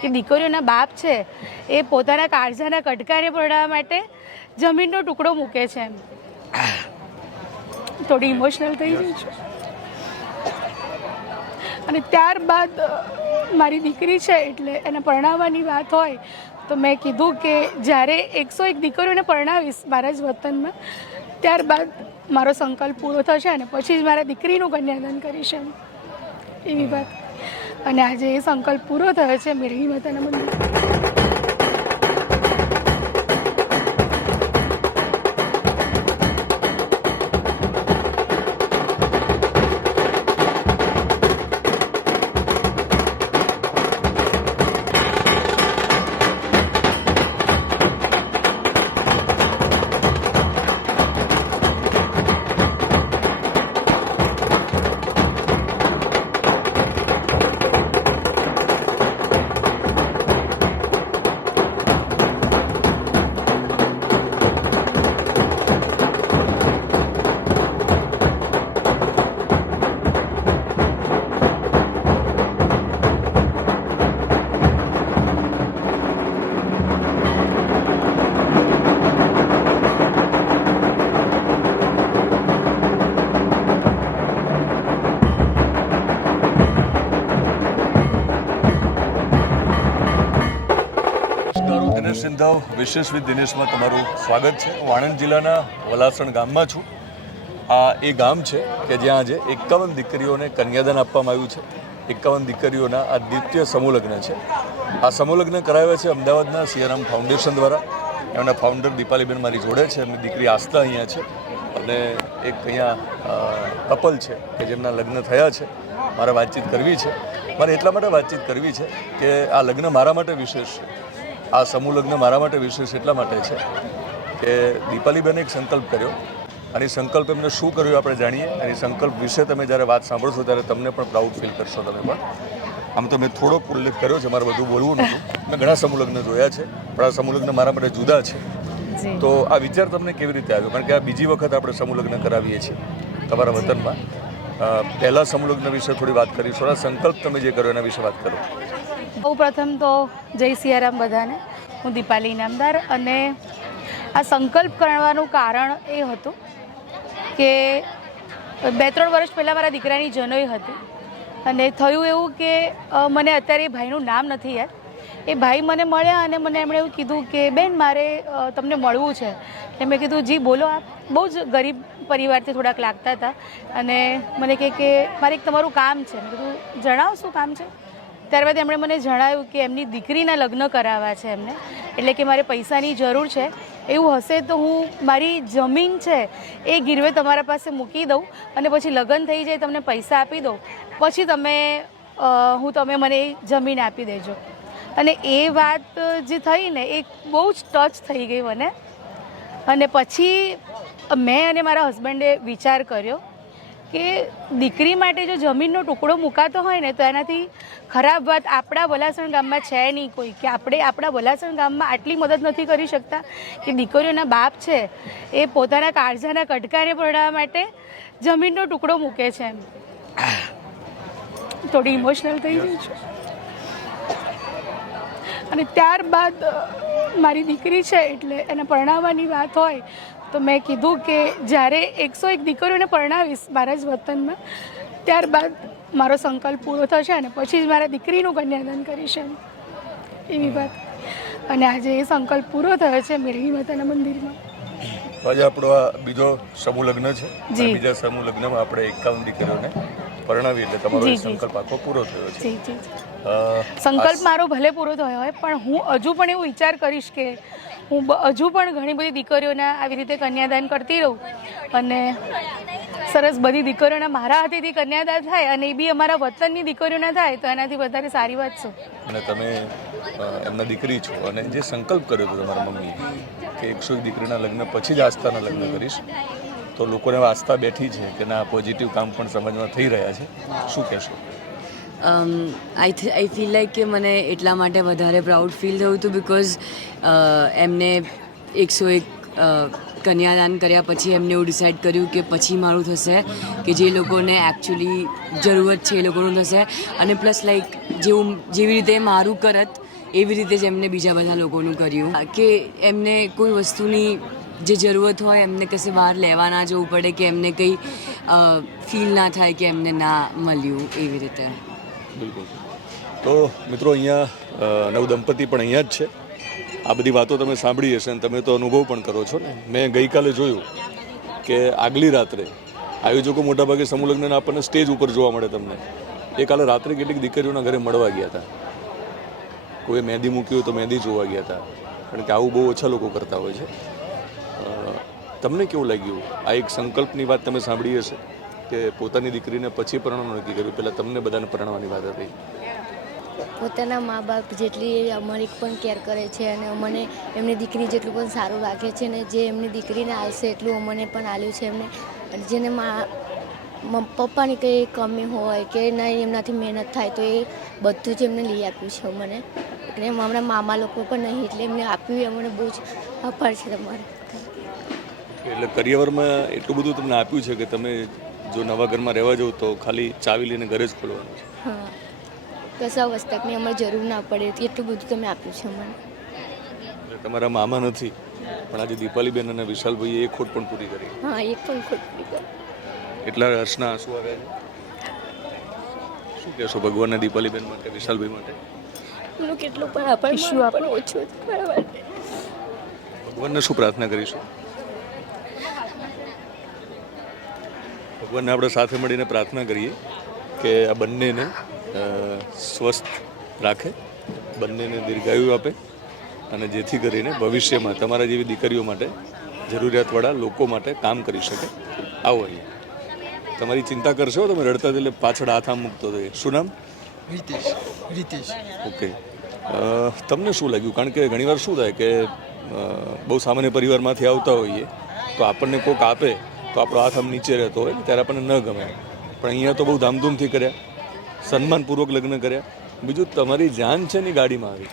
કે દીકરીઓના બાપ છે, એ પોતાના કાળજાના કટકારે પડાવવા માટે જમીનનો ટુકડો મૂકે છે. એમ થોડી ઇમોશનલ થઈ ગઈ છું. અને ત્યારબાદ મારી દીકરી છે એટલે એને પરણાવવાની વાત હોય, તો મેં કીધું કે જ્યારે એકસો એક દીકરીઓને પરણાવીશ મારા જ વતનમાં, ત્યારબાદ મારો સંકલ્પ પૂરો થશે અને પછી જ મારા દીકરીનું કન્યાદાન કરીશ એમ. એવી વાત. અને આજે એ સંકલ્પ પૂરો થયો છે મેરહી માતાના મંદિર. સિંધાવ વિશેષ વિથ દિનેશમાં તમારું સ્વાગત છે. હું આણંદ જિલ્લાના વલાસણ ગામમાં છું. આ એ ગામ છે કે જ્યાં આજે એકાવન દીકરીઓને કન્યાદાન આપવામાં આવ્યું છે. એકાવન દીકરીઓના આ દ્વિતીય સમૂહલગ્ન છે. આ સમૂહલગ્ન કરાવ્યા છે અમદાવાદના સિયારામ ફાઉન્ડેશન દ્વારા. એમના ફાઉન્ડર દીપાલીબેન મારી જોડે છે. એમની દીકરી આસ્થા અહીંયા છે. અને એક અહીંયા કપલ છે કે જેમના લગ્ન થયા છે. મારે વાતચીત કરવી છે. મારે એટલા માટે વાતચીત કરવી છે કે આ લગ્ન મારા માટે વિશેષ છે. આ સમૂહ લગ્ન મારા માટે વિશેષ એટલા માટે છે કે દીપાલીબેને એક સંકલ્પ કર્યો. અને એ સંકલ્પ એમને શું કર્યું આપણે જાણીએ. અને સંકલ્પ વિશે તમે જ્યારે વાત સાંભળશો ત્યારે તમને પણ પ્રાઉડ ફીલ કરશો તમે પણ. આમ તો મેં થોડોક ઉલ્લેખ કર્યો છે મારે બધું બોલવું નહોતું. મેં ઘણા સમૂહ લગ્ન જોયા છે પણ આ સમૂહ લગ્ન મારા માટે જુદા છે. તો આ વિચાર તમને કેવી રીતે આવ્યો? કારણ કે આ બીજી વખત આપણે સમૂહ લગ્ન કરાવીએ છીએ તમારા વતનમાં. પહેલાં પહેલા વિશે થોડી વાત કરીશું. સંકલ્પ તમે જે કર્યો એના વિશે વાત કરો. સૌ પ્રથમ તો જય સિયારામ બધાને. હું દીપાલી ઇનામદાર અને આ સંકલ્પ કરવાનું કારણ એ હતું કે બે ત્રણ વર્ષ પહેલાં મારા દીકરાની જનોઈ હતી અને થયું એવું કે મને અત્યારે એ ભાઈનું નામ નથી યાદ. એ ભાઈ મને મળ્યા અને મને એમણે એવું કીધું કે, બેન, મારે તમને મળવું છે. એટલે મેં કીધું, જી, બોલો, આપ બહુ જ ગરીબ પરિવારથી થોડાક લાગતા હતા અને મને કહે કે, મારે એક તમારું કામ છે. મેં કીધું જણાવો શું કામ છે? ત્યારબાદ એમણે મને જણાવ્યું કે એમની દીકરીના લગ્ન કરાવવા છે એમને, એટલે કે મારે પૈસાની જરૂર છે. એવું હશે તો હું મારી જમીન છે એ ગીરવે તમારા પાસે મૂકી દઉં અને પછી લગ્ન થઈ જાય તમને પૈસા આપી દઉં. પછી તમે હું તમે મને જમીન આપી દેજો. અને એ વાત જે થઈ ને એ બહુ જ ટચ થઈ ગઈ મને. અને પછી મેં અને મારા હસબન્ડે વિચાર કર્યો કે દીકરી માટે જો જમીનનો ટુકડો મુકાતો હોય ને તો એનાથી ખરાબ વાત આપણા વલાસણ ગામમાં છે નહીં કોઈ, કે આપણે આપણા વલાસણ ગામમાં આટલી મદદ નથી કરી શકતા, કે દીકરીઓના બાપ છે, એ પોતાના કાળજાના કટકાને પરણાવવા માટે જમીનનો ટુકડો મૂકે છે એમ. થોડી ઇમોશનલ થઈ ગઈ છું. અને ત્યારબાદ મારી દીકરી છે એટલે એને પરણાવવાની વાત હોય તો મેં કીધું કે જ્યારે એકસો એક દીકરીઓને પરણાવીશ મારા જ વતનમાં ત્યારબાદ મારો સંકલ્પ પૂરો થશે અને પછી જ મારા દીકરીનું કન્યાદાન કરીશ એમ. એવી વાત. અને આજે એ સંકલ્પ પૂરો થયો છે મેરહી માતાના મંદિરમાં. આજે આપણો આ બીજો સમૂહ લગ્ન છે. બીજા સમૂહ લગ્નમાં આપણે એકાવન દીકરીઓને પરણાવી એટલે તમારો. સંકલ્પ આખો પૂરો થયો છે. સંકલ્પ મારો ભલે પૂરો થયો હોય પણ હું હજુ પણ એવું વિચાર કરીશ કે હું હજુ પણ ઘણી બધી દીકરીઓના આવી રીતે કન્યાદાન કરતી રહું. અને સરસ બધી દીકરીઓના મારા હાથેથી કન્યાદાન થાય અને એ બી અમારા વતનની દીકરીઓના થાય, તો એનાથી વધારે સારી વાત છે અને તમે એમના દીકરી છો અને જે સંકલ્પ કર્યો હતો તમારા મમ્મી કે એકસો એક દીકરીના લગ્ન પછી જ આસ્થાના લગ્ન કરીશ, તો લોકોને આસ્થા બેઠી છે કે ના પોઝિટિવ કામ પણ સમાજમાં થઈ રહ્યા છે. શું કહેશો? આઈ આઈ ફીલ લાઈક કે મને એટલા માટે વધારે પ્રાઉડ ફીલ થયું હતું બિકોઝ એમને એકસો એક કન્યાદાન કર્યા પછી એમને એવું ડિસાઈડ કર્યું કે પછી મારું થશે, કે જે લોકોને એકચ્યુઅલી જરૂરત છે એ લોકોનું થશે. અને પ્લસ લાઈક જેવું, જેવી રીતે મારું કરત, એવી રીતે જ એમને બીજા બધા લોકોનું કર્યું. કે એમને કોઈ વસ્તુની જે જરૂરત હોય એમને કશે બહાર લેવા ના જવું પડે, કે એમને કંઈ ફીલ ના થાય કે એમને ના મળ્યું એવી રીતે. બિલકુલ. તો મિત્રો અહીંયા નવ દંપતી પણ અહીંયા જ છે. આ બધી વાતો તમે સાંભળી હશે અને તમે તો અનુભવ પણ કરો છો. ને મેં ગઈકાલે જોયું કે આગલી રાત્રે આયોજકો મોટાભાગે સમૂહલગ્નને આપણને સ્ટેજ ઉપર જોવા મળે તમને. એ કાલે રાત્રે કેટલીક દીકરીઓના ઘરે મળવા ગયા હતા. કોઈ મહેંદી મૂકી હોય તો મહેંદી જોવા ગયા હતા. કારણ કે આવું બહુ ઓછા લોકો કરતા હોય છે. તમને કેવું લાગ્યું? આ એક સંકલ્પની વાત તમે સાંભળી હશે. કે પોતાની દીકરીને પછી પરણવાનું નક્કી કર્યું? પહેલાં તમને બધાને પરણવાની વાત હતી. પોતાના મા બાપ જેટલી અમારી પણ કેર કરે છે અને અમને એમની દીકરી જેટલું પણ સારું રાખે છે ને જે એમની દીકરીને આવશે એટલું અમને પણ આવ્યું છે એમને. જેને મા પપ્પાની કંઈ કમી હોય કે નહીં એમનાથી મહેનત થાય તો એ બધું જ એમને લઈ આપ્યું છે અમને. એટલે હમણાં મામા લોકો પણ નહીં એટલે એમને આપ્યું એ અમને બહુ જ આભાર છે તમારે. એટલે કરિયરમાં એટલું બધું તમને આપ્યું છે કે તમે જો નવા ઘરમાં રહેવા જવું તો ખાલી ચાવી લઈને ઘરે જ ખોલવાનું છે. હા. કશા વસ્તુની અમારે જરૂર ના પડે એટલું બધું તમે આપ્યું છે અમને. તમારા મામા નથી પણ આજે દીપાલીબેન અને વિશાલભાઈએ એ ખોટ પણ પૂરી કરી. હા એક પણ ખોટ પૂરી કરી. એટલા હર્ષના આંસુ આવ્યા છે. શું કહેશો ભગવાનના દીપાલીબેન માટે વિશાલભાઈ માટે? કેટલો પણ આભાર શું આપણે ઓછું ભગવાનને શું પ્રાર્થના કરીશું? ભગવાનને આપણે સાથે મળીને પ્રાર્થના કરીએ કે આ બંનેને સ્વસ્થ રાખે બંનેને દીર્ઘાયુ આપે અને જેથી કરીને ભવિષ્યમાં તમારા જેવી દીકરીઓ માટે જરૂરિયાતવાળા લોકો માટે કામ કરી શકે. આવો અહીંયા તમારી ચિંતા કરશો તમે રડતા એટલે પાછળ હાથ આમ મૂકતો હતો. શું નામ? રીતેશ રીતેશ. ઓકે. તમને શું લાગ્યું? કારણ કે ઘણીવાર શું થાય કે બહુ સામાન્ય પરિવારમાંથી આવતા હોઈએ તો આપણને કોઈક આપે તો આપણો હાથ આમ નીચે રહેતો હોય ત્યારે આપણને ન ગમે. પણ અહીંયા તો બહુ ધામધૂમથી કર્યા સન્માનપૂર્વક લગ્ન કર્યા. બીજું તમારી જાન છે ને ગાડીમાં આવી?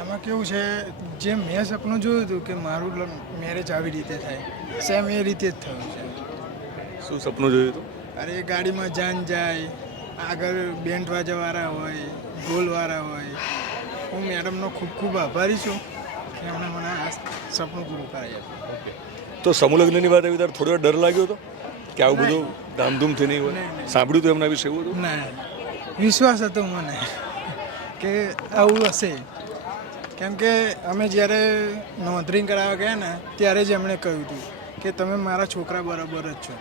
એમાં કેવું છે જે મેં સપનું જોયું હતું કે મારું મેરેજ આવી રીતે થાય સેમ એ રીતે જ થયું છે. શું સપનું જોયું હતું? અરે ગાડીમાં જાન જાય આગળ બેન્ડ વાજાવાળા હોય ગોલવાળા હોય. હું મેડમનો ખૂબ ખૂબ આભારી છું કે એમણે મને આ સપનું પૂરું કરાવી આપ્યું તો સમુલગ્નની વાત આવી ત્યારે થોડો ડર લાગ્યો હતો કે આવું બધું ધામધૂમથી નહીં હોય. સાંભળ્યું હતું એમના વિશે એવું હતું? ના. વિશ્વાસ હતો મને કે આવું હશે. કેમ કે અમે જ્યારે નોંધણી કરાવવા ગયા ને ત્યારે જ એમણે કહ્યું હતું કે તમે મારા છોકરા બરાબર જ છો.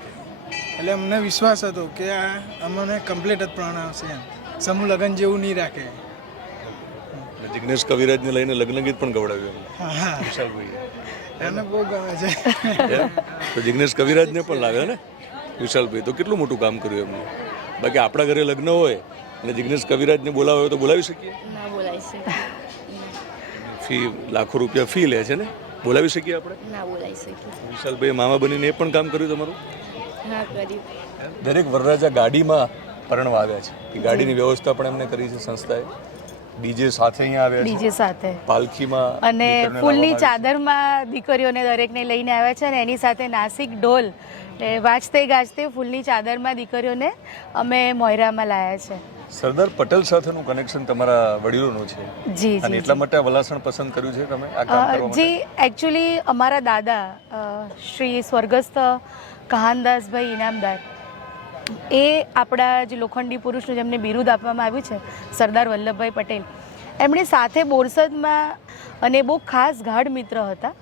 એટલે અમને વિશ્વાસ હતો કે આ અમને કમ્પ્લીટ જ પ્રણાવશે એમ. સમૂહ લગ્ન જેવું નહીં રાખે. જિગ્નેશ કવિરાજને લઈને લગ્ન ગીત પણ ગવડાવ્યું હા હા. વિશાલભાઈએ. એને બહુ ગમે છે? તો જિગ્નેશ કવિરાજને પણ લાગે ને વિશાલભાઈ. તો કેટલું મોટું કામ કર્યું એમને બાકી આપણા ઘરે લગ્ન હોય અને જિગ્નેશ કવિરાજને બોલાવે હોય તો બોલાવી શકીએ? ના બોલાવી શકીએ ફી લાખો રૂપિયા ફી લે છે ને? બોલાવી શકીએ આપણે? ના બોલાવી શકીએ. વિશાલભાઈ મામા બનીને એ પણ કામ કર્યું તમારું? હા કર્યું. દરેક વરરાજા ગાડીમાં પરણવા આવ્યા છે. એ ગાડીની વ્યવસ્થા પણ એમને કરી છે સંસ્થાએ. ડીજે સાથે અહીંયા આવ્યા છે? ડીજે સાથે. પાલખીમાં અને ફૂલની ચાદરમાં દીકરીઓને દરેકને લઈને આવ્યા છે અને એની સાથે નાસિક ઢોલ વાજતે ગાજતે ફૂલની ચાદરમાં દીકરીઓને અમે મોયરામાં લાયા છે. સરદાર પટેલ સાથેનું કનેક્શન તમારા વડીલોનું છે? જી અને એટલા માટે વલાસણ પસંદ કર્યું છે તમે? આ કામ કરવા જી એકચ્યુઅલી અમારા દાદા શ્રી સ્વર્ગસ્થ કહાનદાસભાઈ ઇનામદાર. એ આપણા જે લોખંડી પુરુષનું જેમને બિરુદ આપવામાં આવ્યું છે, સરદાર વલ્લભભાઈ પટેલ, એમણે સાથે બોરસદમાં અને બહુ ખાસ ગાઢ મિત્ર હતા.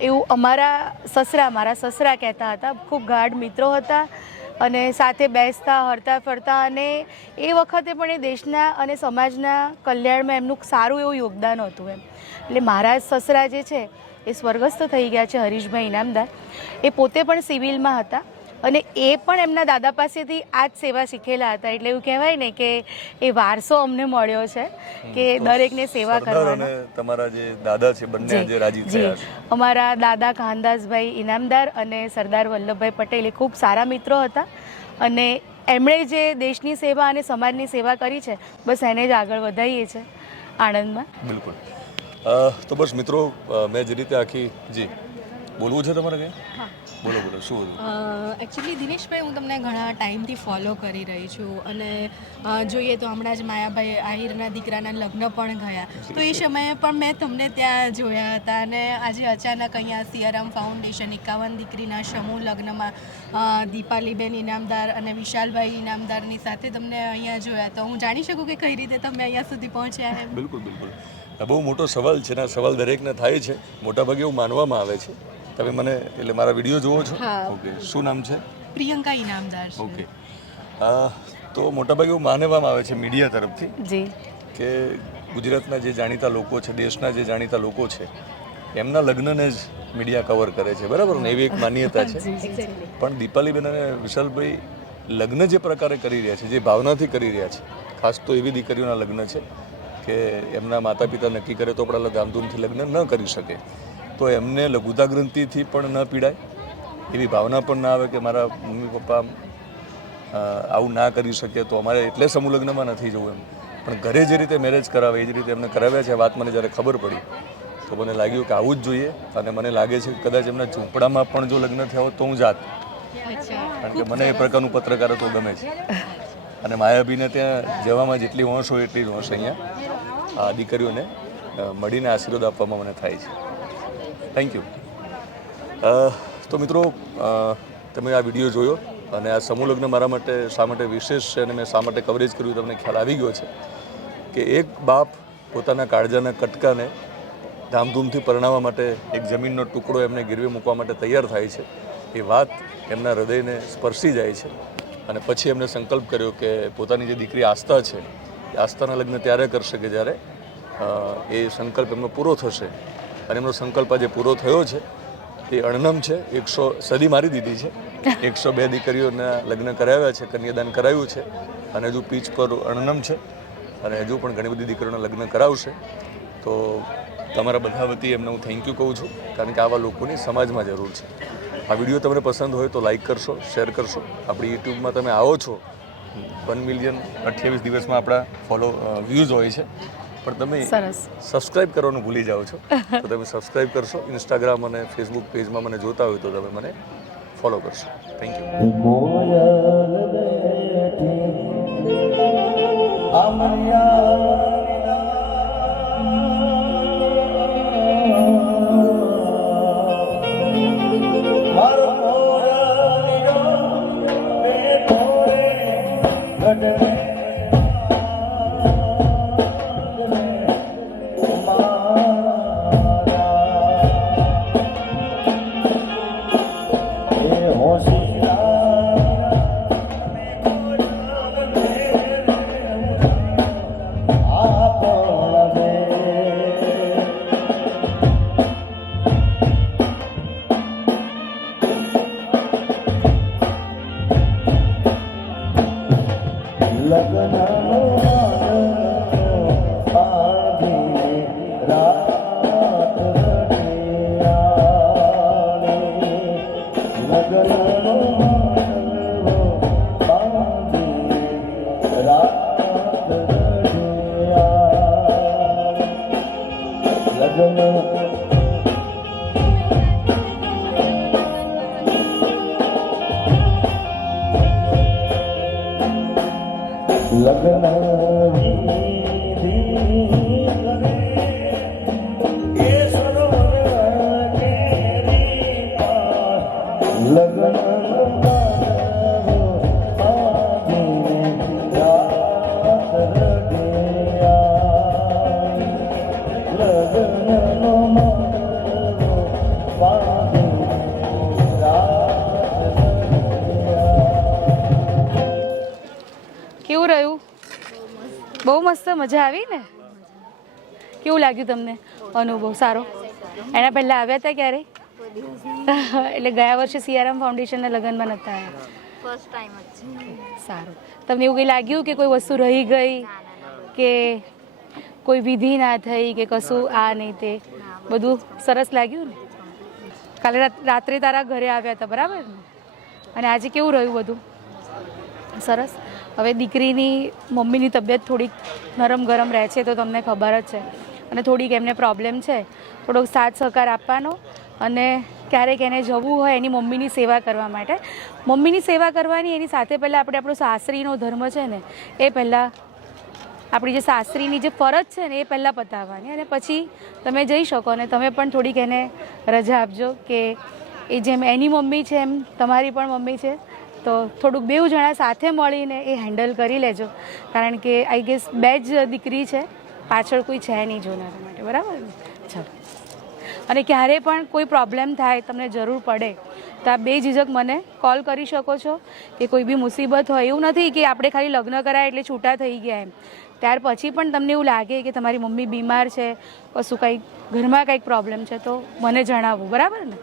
એવું અમારા સસરા, મારા સસરા કહેતા હતા, ખૂબ ગાઢ મિત્રો હતા અને સાથે બેસતા, હરતા ફરતા અને એ વખતે પણ એ દેશના અને સમાજના કલ્યાણમાં એમનું સારું એવું યોગદાન હતું એમ. એટલે મારા સસરા જે છે, એ સ્વર્ગસ્થ થઈ ગયા છે હરીશભાઈ ઇનામદાર. એ પોતે પણ સિવિલમાં હતા. અને એ પણ એમના દાદા પાસેથી આ જ સેવા શીખેલા હતા. એટલે એવું કહેવાય ને કે એ વારસો અમને મળ્યો છે કે દરેકને સેવા કરવાનો. તમારા જે દાદા છે બંને આજે રાજી થયા છે. અમારા દાદા કાનદાસભાઈ ઇનામદાર અને સરદાર વલ્લભભાઈ પટેલ એ ખૂબ સારા મિત્રો હતા. અને એમણે જે દેશની સેવા અને સમાજની સેવા કરી છે બસ એને જ આગળ વધારીએ છે આણંદમાં. બિલકુલ. તો બસ મિત્રો મેં જે રીતે આખી જી. બોલવું છે તમારે કે બોલો બોલો શું એકચ્યુઅલી દિનેશભાઈ હું તમને ઘણા ટાઈમથી ફોલો કરી રહી છું અને જોઈએ તો હમણાં જ માયાભાઈ આહિરના દીકરાના લગ્ન પણ ગયા. તો એ સમયે પણ મેં તમને ત્યાં જોયા હતા અને આજે અચાનક અહીંયા સિયારામ ફાઉન્ડેશન એકાવન દીકરીના સમૂહ લગ્નમાં દીપાલીબેન ઇનામદાર અને વિશાલભાઈ ઇનામદારની સાથે તમને અહીંયા જોયા. તો હું જાણી શકું કે કઈ રીતે તમે અહીંયા સુધી પહોંચ્યા હે બિલકુલ બિલકુલ. બહુ મોટો સવાલ છે ને સવાલ દરેકને થાય છે. મોટાભાગે એવું માનવામાં આવે છે. તમે મને એટલે મારા વીડિયો જુઓ છો? ઓકે શું નામ છે? પ્રિયંકા ઇનામદાર છે. ઓકે. તો મોટાભાગે એવું માનવામાં આવે છે મીડિયા તરફથી જી. કે ગુજરાતના જે જાણીતા લોકો છે દેશના જે જાણીતા લોકો છે એમના લગ્નને જ મીડિયા કવર કરે છે. બરાબર ને? એવી એક માન્યતા છે. પણ દીપાલીબેન અને વિશાલભાઈ લગ્ન જે પ્રકારે કરી રહ્યા છે જે ભાવનાથી કરી રહ્યા છે ખાસ તો એવી દીકરીઓના લગ્ન છે કે એમના માતા પિતા નક્કી કરે તો પણ ધામધૂમથી લગ્ન ન કરી શકે. તો એમને લઘુતા ગ્રંથિથી પણ ન પીડાય. એવી ભાવના પણ ના આવે કે મારા મમ્મી પપ્પા આવું ના કરી શકે તો અમારે એટલે સમૂહ લગ્નમાં નથી જવું એમ. પણ ઘરે જે રીતે મેરેજ કરાવે એ જ રીતે એમને કરાવ્યા છે. વાત મને જ્યારે ખબર પડી તો મને લાગ્યું કે આવું જ જોઈએ. અને મને લાગે છે કે કદાચ એમના ઝૂંપડામાં પણ જો લગ્ન થયા હોત તો હું જાત. કારણ કે મને એ પ્રકારનું પત્રકારત્વ ગમે છે. અને માયાભીને ત્યાં જવામાં જેટલી હોંશ હોય એટલી જ હોંશ અહીંયા આ દીકરીઓને મળીને આશીર્વાદ આપવામાં મને થાય છે. થેન્ક યુ તો મિત્રો તમે આ વીડિયો જોયો અને આ સમૂહ લગ્ન મારા માટે શા માટે વિશેષ છે અને મેં શા માટે કવરેજ કર્યું તમને ખ્યાલ આવી ગયો છે કે એક બાપ પોતાના કાળજાના કટકાને ધામધૂમથી પરણાવવા માટે એક જમીનનો ટુકડો એમને ગીરવે મૂકવા માટે તૈયાર થાય છે. એ વાત એમના હૃદયને સ્પર્શી જાય છે. અને પછી એમને સંકલ્પ કર્યો કે પોતાની જે દીકરી આસ્થા છે, એ આસ્થાના લગ્ન ત્યારે કરશે કે જ્યારે એ સંકલ્પ એમનો પૂરો થશે. અને એમનો સંકલ્પ આજે પૂરો થયો છે. એ અણનમ છે. એકસો સદી મારી દીધી છે. એકસો બે દીકરીઓના લગ્ન કરાવ્યા છે, કન્યાદાન કરાવ્યું છે અને હજુ પીચ પર અણનમ છે. અને હજુ પણ ઘણી બધી દીકરીઓના લગ્ન કરાવશે. તો તમારા બધા વતી એમને હું થેન્ક યુ કહું છું. કારણ કે આવા લોકોની સમાજમાં જરૂર છે. આ વીડિયો તમને પસંદ હોય તો લાઈક કરશો શેર કરશો. આપણી યુટ્યુબમાં તમે આવો છો. વન મિલિયન અઠ્યાવીસ દિવસમાં આપણા ફોલો વ્યૂઝ હોય છે. પણ તમે સરસ. સબસ્ક્રાઇબ કરવાનું ભૂલી જાઓ છો. તો તમે સબસ્ક્રાઇબ કરશો ઇન્સ્ટાગ્રામ અને ફેસબુક પેજમાં મને જોતા હોય તો તમે મને ફોલો કરશો. થેન્ક યુ लगना કેવું બહુ મસ્ત મજા આવી ને? કેવું લાગ્યું તમને અનુભવ? સારો? એના પહેલાં આવ્યા હતા ક્યારે? એટલે ગયા વર્ષે સિયારામ ફાઉન્ડેશનના લગ્નમાં નહોતા આવ્યા. ફર્સ્ટ ટાઈમ જ સારું. તમને એવું કંઈ લાગ્યું કે કોઈ વસ્તુ રહી ગઈ? કે કોઈ વિધિ ના થઈ કે કશું આ નહીં તે? બધું સરસ લાગ્યું ને? કાલે રાત્રે તારા ઘરે આવ્યા હતા બરાબર ને? અને આજે કેવું રહ્યું બધું? સરસ? હવે દીકરીની મમ્મીની તબિયત થોડીક નરમ ગરમ રહે છે તો તમને ખબર જ છે. અને થોડીક એમને પ્રોબ્લેમ છે. થોડોક સાથ સહકાર આપવાનો અને ક્યારેક એને જવું હોય એની મમ્મીની સેવા કરવા માટે. મમ્મીની સેવા કરવાની, એની સાથે પહેલાં આપણે આપણો સાસરીનો ધર્મ છે ને, એ પહેલાં આપણી જે સાસરીની જે ફરજ છે ને, એ પહેલાં પતાવવાની. અને પછી તમે જઈ શકો અને તમે પણ થોડીક એને રજા આપજો કે એ જેમ એની મમ્મી છે એમ તમારી પણ મમ્મી છે. તો થોડુંક બેઉ જણા સાથે મળીને એ હેન્ડલ કરી લેજો. કારણ કે આઈ ગેસ બે જ દીકરી છે, પાછળ કોઈ છે નહીં જોનારા માટે. બરાબર? ચાલો. અને ક્યારે પણ કોઈ પ્રોબ્લેમ થાય, તમને જરૂર પડે, તો આ બે ઝીઝક મને કોલ કરી શકો છો કે કોઈ બી મુસીબત હોય. એવું નથી કે આપણે ખાલી લગ્ન કરાય એટલે છૂટા થઈ ગયા એમ. ત્યાર પછી પણ તમને એવું લાગે કે તમારી મમ્મી બીમાર છે, કશું કંઈક ઘરમાં કંઈક પ્રોબ્લેમ છે, તો મને જણાવો. બરાબર ને?